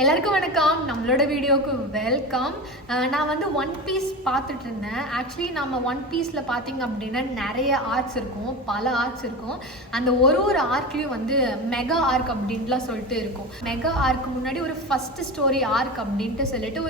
எல்லாருக்கும் வணக்கம். நம்மளோட வீடியோக்கு வெல்கம். நான் வந்து ஒன் பீஸ் பார்த்துட்டு இருந்தேன். ஆக்சுவலி நம்ம ஒன் பீஸில் பார்த்தீங்க அப்படின்னா நிறைய ஆர்ட்ஸ் இருக்கும், பல ஆர்ட்ஸ் இருக்கும். அந்த ஒரு ஆர்க்லேயும் வந்து மெகா ஆர்க் அப்படின்ட்டுலாம் சொல்லிட்டு இருக்கும். மெகா ஆர்க்கு முன்னாடி ஒரு ஃபர்ஸ்ட் ஸ்டோரி ஆர்க் அப்படின்ட்டு சொல்லிட்டு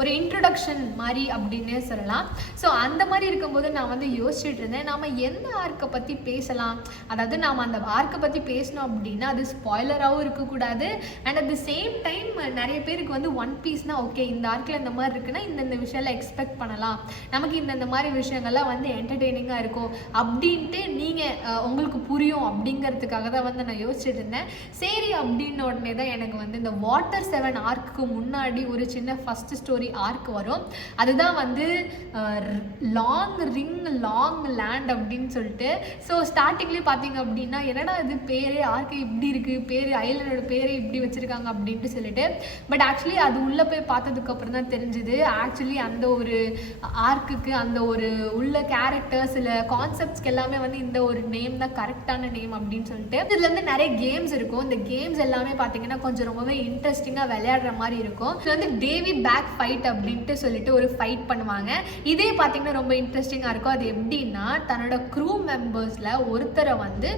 ஒரு இன்ட்ரொடக்ஷன் மாதிரி அப்படின்னே சொல்லலாம். ஸோ அந்த மாதிரி இருக்கும்போது நான் வந்து யோசிச்சுட்டு இருந்தேன், நாம் எந்த ஆர்க்கை பற்றி பேசலாம். அதாவது நாம் அந்த ஆர்க்கை பற்றி பேசணும் அப்படின்னா அது ஸ்பாய்லராகவும் இருக்கக்கூடாது. And at the same time நிறைய பேருக்கு வந்து ஒன் பீஸ்னா ஓகே, இந்த ஆர்க்கில் இந்த மாதிரி இருக்குன்னா இந்த விஷயம்லாம் எக்ஸ்பெக்ட் பண்ணலாம், நமக்கு இந்த மாதிரி விஷயங்கள்லாம் வந்து என்டர்டெய்னிங்காக இருக்கும் அப்படின்ட்டு நீங்கள் உங்களுக்கு புரியும் அப்படிங்கிறதுக்காக தான் வந்து நான் யோசிச்சுட்டு இருந்தேன். சரி அப்படின்னு உடனே தான் எனக்கு வந்து இந்த வாட்டர் 7 ஆர்க்கு முன்னாடி ஒரு சின்ன ஃபர்ஸ்ட் ஸ்டோரி ஆர்க் வரும். அதுதான் வந்து லாங் ரிங் லாங் லேண்ட் அப்படின்னு சொல்லிட்டு. ஸோ ஸ்டார்டிங்லேயே பார்த்தீங்க அப்படின்னா என்னடா இது பேரே ஆர்க்கு இப்படி இருக்குது, பேர் ஐலண்டோட பேரே இப்படி வச்சுருக்காங்க அப்படின்ட்டு சொல்லிட்டு. பட் ஆக்சுவலி அது உள்ளே போய் பார்த்ததுக்கு அப்புறம் தான் தெரிஞ்சுது ஆக்சுவலி அந்த ஒரு ஆர்க்குக்கு அந்த ஒரு உள்ள கேரக்டர்ஸ் இல்லை கான்செப்ட்ஸ்க்கு எல்லாமே வந்து இந்த ஒரு நேம் தான் கரெக்டான நேம் அப்படின்னு சொல்லிட்டு. இதுல வந்து நிறைய கேம்ஸ் இருக்கும். இந்த கேம்ஸ் எல்லாமே பார்த்தீங்கன்னா கொஞ்சம் ரொம்பவே இன்ட்ரெஸ்டிங்காக விளையாடுற மாதிரி இருக்கும். இது வந்து டேவி பேக் ஃபைட் அப்படின்ட்டு சொல்லிட்டு ஒரு ஃபைட் பண்ணுவாங்க. இதே பார்த்தீங்கன்னா ரொம்ப இன்ட்ரெஸ்டிங்காக இருக்கும். அது எப்படின்னா தன்னோட க்ரூ மெம்பர்ஸில் ஒருத்தரை வந்து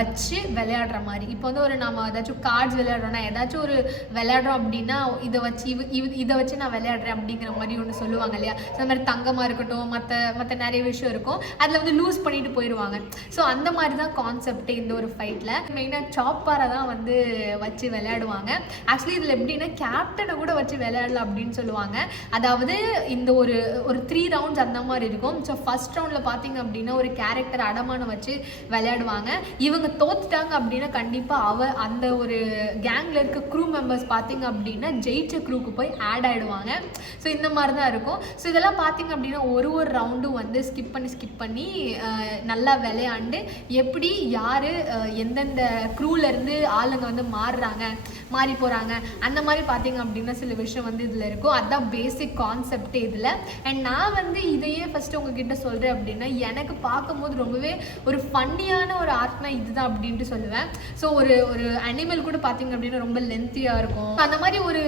வச்சு விளையாடுற மாதிரி. இப்போ வந்து ஒரு நம்ம ஏதாச்சும் கார்ட்ஸ் விளையாடுறோம்னா ஏதாச்சும் ஒரு விளையாடுறோம் அப்படின்னா இதை வச்சு நான் விளையாடுறேன் அப்படிங்கிற மாதிரி ஒன்று சொல்லுவாங்க இல்லையா. அந்த மாதிரி தங்கமாக இருக்கட்டும், மற்ற நிறைய விஷயம் இருக்கும், அதில் வந்து லூஸ் பண்ணிட்டு போயிடுவாங்க. ஸோ அந்த மாதிரி தான் கான்செப்டே இந்த ஒரு ஃபைட்டில். மெயினாக சாப்பாரை தான் வந்து வச்சு விளையாடுவாங்க. ஆக்சுவலி இதில் எப்படின்னா கேப்டனை கூட வச்சு விளையாடலாம் அப்படின்னு சொல்லுவாங்க. அதாவது இந்த ஒரு 3 ரவுண்ட்ஸ் அந்த மாதிரி இருக்கும். ஸோ ஃபர்ஸ்ட் ரவுண்டில் பார்த்தீங்க அப்படின்னா ஒரு கேரக்டர் அடமானம் வச்சு விளையாடுவாங்க. இவங்க தோத்துட்டாங்க அப்படின்னா கண்டிப்பாக அந்த ஒரு கேங்கில் இருக்க க்ரூ மெம்பர்ஸ் பார்த்தீங்க அப்படின்னா ஜெயிச்ச க்ரூக்கு போய் ஆட் ஆகிடுவாங்க. ஸோ இந்த மாதிரி தான் இருக்கும். ஸோ இதெல்லாம் பார்த்தீங்க அப்படின்னா ஒரு ரவுண்டும் வந்து ஸ்கிப் பண்ணி நல்லா விளையாண்டு எப்படி யார் எந்தெந்த க்ரூலேருந்து ஆளுங்க வந்து மாறி போகிறாங்க அந்த மாதிரி பார்த்தீங்க அப்படின்னா சில விஷயம் வந்து இதில் இருக்கும். அதுதான் பேசிக் கான்செப்ட் இதில். அண்ட் நான் வந்து இதையே ஃபஸ்ட்டு உங்ககிட்ட சொல்கிறேன் அப்படின்னா எனக்கு பார்க்கும்போது ரொம்பவே ஒரு ஃபன்னியான ஒரு ஆர்ட்னா இதுதான் அப்படின்ட்டு சொல்லுவேன். ஸோ ஒரு அனிமல் கூட பார்த்தீங்க அப்படின்னா ரொம்ப லென்த்தியாக இருக்கும். அந்த மாதிரி ஒரு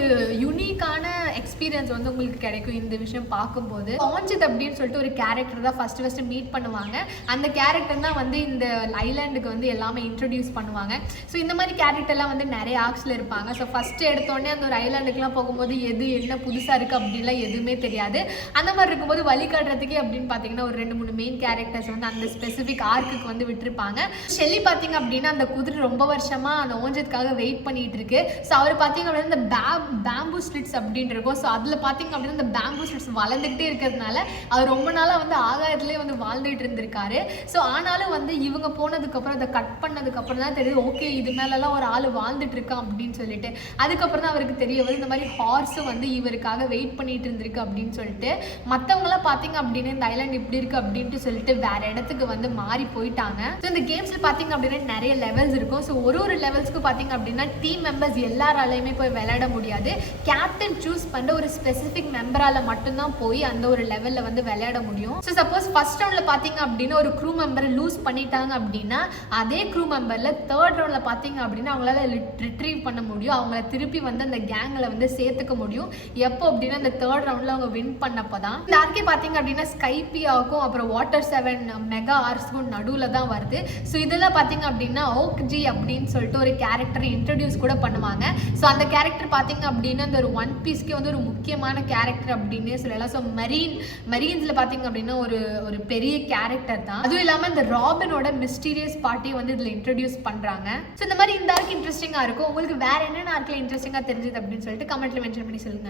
யூனிக்கான எக்ஸ்பீரியன்ஸ் வந்து உங்களுக்கு கிடைக்கும் இந்த விஷயம் பார்க்கும்போது. காஞ்சித் அப்படின்னு சொல்லிட்டு ஒரு கேரக்டர் தான் ஃபர்ஸ்ட் மீட் பண்ணுவாங்க. அந்த கேரக்டர் தான் வந்து இந்த ஐலாண்டுக்கு வந்து எல்லாமே இன்ட்ரடியூஸ் பண்ணுவாங்க. ஸோ இந்த மாதிரி கேரக்டர்லாம் வந்து நிறைய ஆர்க்ஸில் இருப்பாங்க. ஸோ ஃபஸ்ட்டு எடுத்தோடனே அந்த ஒரு ஐலாண்டுக்குலாம் போகும்போது எது என்ன புதுசாக இருக்குது அப்படின்லாம் எதுவுமே தெரியாது. அந்த மாதிரி இருக்கும்போது வழிகாட்டுறதுக்கே அப்படின்னு பார்த்தீங்கன்னா ஒரு 2-3 மெயின் கேரக்டர்ஸ் வந்து அந்த ஸ்பெசிஃபிக் ஆர்க்குக்கு வந்து விட்டுருப்பாங்க. ஷெல்லி பார்த்தீங்க அப்படின்னா அந்த குதிரை ரொம்ப வருஷமாக அந்த ஓஞ்சதுக்காக வெயிட் பண்ணிட்டு இருக்கு. ஸோ அவர் பார்த்தீங்க அப்படின்னா இந்த பேம்பூ ஸ்லிட்ஸ் அப்படின்னு இருக்கும். ஸோ அதில் பார்த்தீங்க அப்படின்னா இந்த பேம்பூ ஸ்லிட்ஸ் வளர்ந்துகிட்டே இருக்கிறதுனால அவர் ரொம்ப நாளாக வந்து ஆகாயத்திலே வந்து வாழ்ந்துட்டு இருந்திருக்காரு. ஸோ ஆனாலும் வந்து இவங்க போனதுக்கப்புறம் அதை கட் பண்ணதுக்கப்புறம் தான் தெரியுது ஓகே இது மேலெல்லாம் ஒரு ஆள் வாழ்ந்துட்டு இருக்கான் அப்படின்னு சொல்லிட்டு. அதுக்கப்புறம் தான் அவருக்கு தெரிய வருது இந்த மாதிரி ஹார்ஸும் வந்து இவருக்காக வெயிட் பண்ணிட்டு இருந்திருக்கு அப்படின்னு சொல்லிட்டு. மற்றவங்களாம் பார்த்தீங்க அப்படின்னா இந்த ஐலாண்ட் இப்படி இருக்கு அப்படின்ட்டு சொல்லிட்டு வேற இடத்துக்கு வந்து மாறி போயிட்டாங்க. ஸோ இந்த கேம்ஸில் பார்த்தீங்க அப்படின்னா நிறைய லெவல்ஸ் இருக்கும். ஸோ ஒரு லெவல்ஸ்க்கு பார்த்தீங்க அப்படின்னா டீம் மெம்பர்ஸ் எல்லாராலையுமே போய் விளையாட முடியாது. கேப்டன் சூஸ் பண்ணுற ஒரு ஸ்பெசிஃபிக் மெம்பரால் மட்டும்தான் போய் அந்த ஒரு லெவலில் வந்து விளையாட முடியும். ஸோ சப்போஸ் ஃபர்ஸ்ட் ரவுண்டில் பார்த்தீங்க அப்படின்னா ஒரு க்ரூ மெம்பரை லூஸ் பண்ணிட்டாங்க அப்படின்னா அதே க்ரூ மெம்பரில் தேர்ட் ரவுண்டில் பார்த்தீங்க அப்படின்னா அவங்களால ரிட்ரீவ் பண்ண முடியும். அவங்கள திருப்பி வந்து அந்த கேங்கில் வந்து சேர்த்துக்க முடியும். எப்போ அப்படின்னா அந்த தேர்ட் ரவுண்டில் அவங்க வின் பண்ணப்போ தான். இந்த ஆர்க்கே பார்த்தீங்க அப்படின்னா ஸ்கைபியாவுக்கும் அப்புறம் வாட்டர் 7 மெகா ஆர்க்ஸ்க்கும் நடுவில் தான் வருது. ஸோ இதெல்லாம் பார்த்தீங்க அப்படின்னா ஓக்ஜி அப்படின்னு சொல்லிட்டு ஒரு கேரக்டரை இன்ட்ரடியூஸ் கூட பண்ணுவாங்க. ஸோ அந்த கேரக்டர் பார்த்தீங்க அப்படின்னா இந்த ஒரு ஒன் பீஸ்க்கே வந்து ஒரு முக்கியமான கேரக்டர் அப்படின்னே சொல்லலாம். ஸோ மரீன்ஸில் பார்த்தீங்க அப்படின்னா ஒரு பெரிய கேரக்டர் தான். அதுவும் இல்லாமல் இந்த ராபினோட மிஸ்டீரியஸ் பார்ட்டியை வந்து இதில் இன்ட்ரடியூஸ் பண்ணுறாங்க. ஸோ இந்த மாதிரி இந்த ஆர்க் இன்ட்ரெஸ்டிங்காக இருக்கும். உங்களுக்கு வேற என்னென்ன ஆர்க்கில் இன்ட்ரெஸ்டிங்காக தெரிஞ்சது அப்படின்னு சொல்லிட்டு கமெண்ட்ல மென்ஷன் பண்ணி சொல்லுங்கள்.